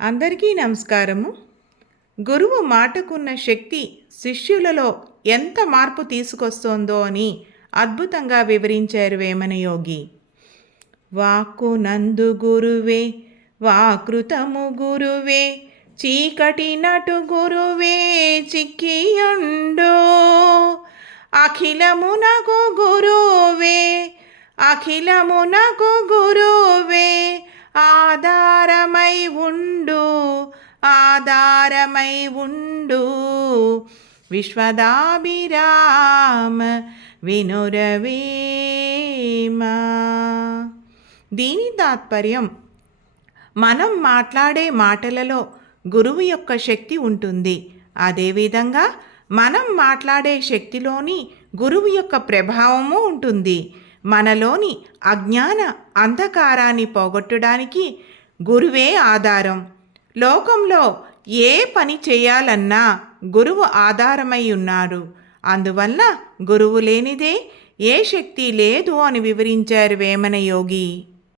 అందరికీ నమస్కారము. గురువు మాటకున్న శక్తి శిష్యులలో ఎంత మార్పు తీసుకొస్తోందో అని అద్భుతంగా వివరించారు వేమన యోగి. వాక్కు నందు గురువే, వాకృతము గురువే, చీకటి నటు గురువే చిక్కియుండు. అఖిలమునకు గురువే, అఖిలమునకు గురువే, ఆధారమై ఉండు, ఆధారమై ఉండు. విశ్వదాభిరామ వినురవేమ. దీని తాత్పర్యం, మనం మాట్లాడే మాటలలో గురువు యొక్క శక్తి ఉంటుంది. అదేవిధంగా మనం మాట్లాడే శక్తిలోని గురువు యొక్క ప్రభావము ఉంటుంది. మనలోని అజ్ఞాన అంధకారాన్ని పోగొట్టడానికి గురువే ఆధారం. లోకంలో ఏ పని చేయాలన్నా గురువు ఆధారమై ఉన్నారు. అందువల్ల గురువు లేనిదే ఏ శక్తి లేదు అని వివరించారు వేమన యోగి.